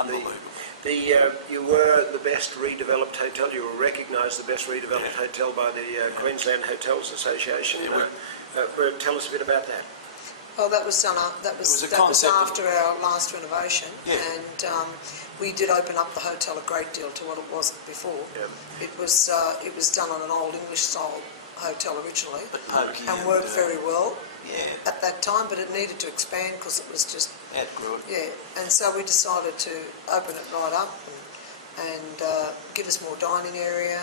Unbelievable. You were the best redeveloped hotel. You were recognised the best redeveloped hotel by the Queensland Hotels Association. Tell us a bit about that. Well, that was done. That was after our last renovation, and we did open up the hotel a great deal to what it was before. Yeah. It was done on an old English style hotel originally, and worked very well at that time. But it needed to expand because it was just outgrew it. Yeah, and so we decided to open it right up and give us more dining area.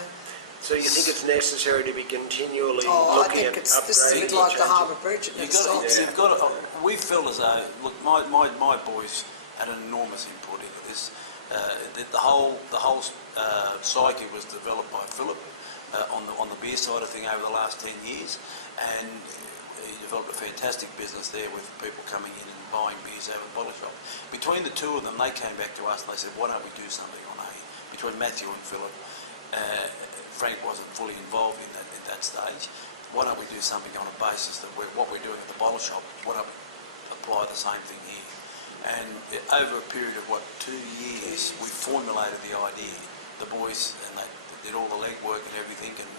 So you think it's necessary to be continually looking at upgrading? This is a bit like the Harbour Bridge. We felt as though, look, my boys had an enormous input into this. The whole psyche was developed by Philip on the beer side of thing over the last 10 years, and he developed a fantastic business there with people coming in and buying beers out of the bottle shop. Between the two of them, they came back to us and they said, why don't we do something between Matthew and Philip? Frank wasn't fully involved in that stage. Why don't we do something on a basis that what we're doing at the bottle shop, why don't we apply the same thing here? And over a period of 2 years, we formulated the idea. The boys, and they did all the legwork and everything, and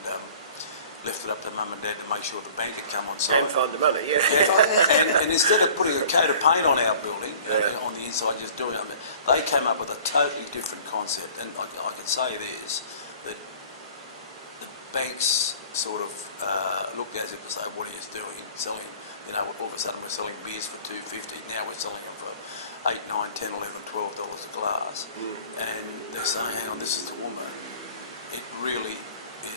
left it up to Mum and Dad to make sure the bank had come on side. And find the money, and instead of putting a coat of paint on our building, on the inside, just doing it, they came up with a totally different concept. And I can say this, that banks sort of looked at us to say, what are you doing? Selling, all of a sudden we're selling beers for $2.50, now we're selling them for $8, $9, $10, $11, $12 a glass. And they're saying, hang on, this is Toowoomba. It really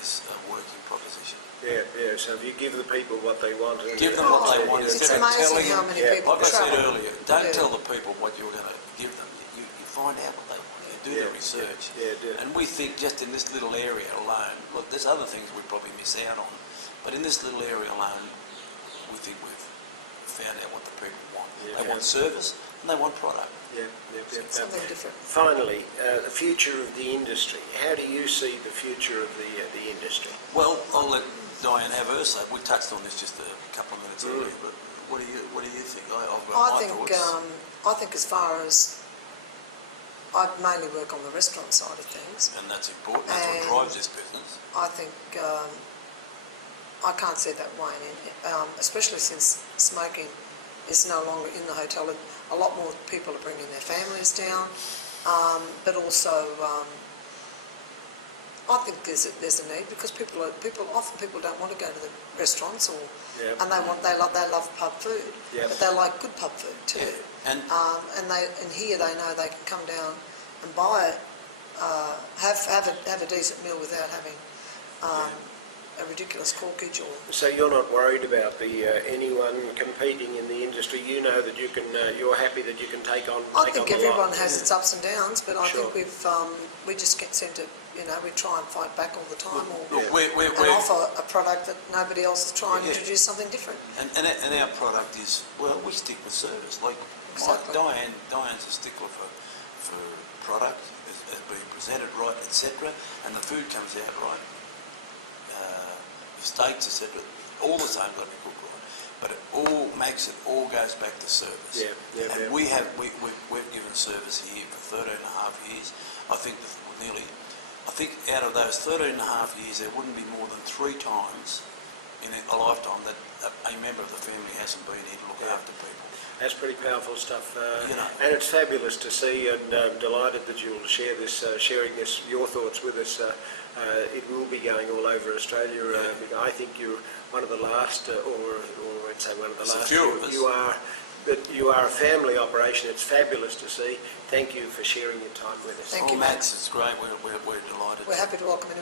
is a working proposition. Yeah, so if you give the people what they want... Give them what they want instead of telling them... How many people like I said earlier, don't tell the people what you're going to give them. You find out what they want. Do the research. And we think just in this little area alone, look, there's other things we probably miss out on, but in this little area alone, we think we've found out what the people want. They want service and they want product. Something different. Finally, the future of the industry. How do you see the future of the industry? Well, I'll let Diane have her say. We touched on this just a couple of minutes earlier, but what do you think? I think as far as I mainly work on the restaurant side of things. And that's important, that's what drives this business. I think I can't see that waning, especially since smoking is no longer in the hotel. A lot more people are bringing their families down, but also I think there's a need because people don't want to go to the restaurants and they love pub food, but they like good pub food too. And here they know they can come down and buy it, have a decent meal without having a ridiculous corkage. So you're not worried about anyone competing in the industry? You know that you're happy that you can take on. I think everyone has its ups and downs, but I think we just seem to we try and fight back all the time, and offer a product that nobody else is trying to introduce something different. And our product is, well, we stick with service. Like Diane's a stickler for product, as being presented right, etc. And the food comes out right. Steaks, etc. All the same got to be cooked right. But it all goes back to service. And we've given service here for 13 and a half years. I think out of those 13 and a half years, there wouldn't be more than 3 times in a lifetime that a member of the family hasn't been here to look after people. That's pretty powerful stuff, and it's fabulous to see, and delighted that you'll share this, your thoughts with us. It will be going all over Australia. I think you're one of the last, or I'd say one of the last. You are a family operation. It's fabulous to see. Thank you for sharing your time with us. Thank you, Max. It's great. We're delighted. We're happy to welcome anyone.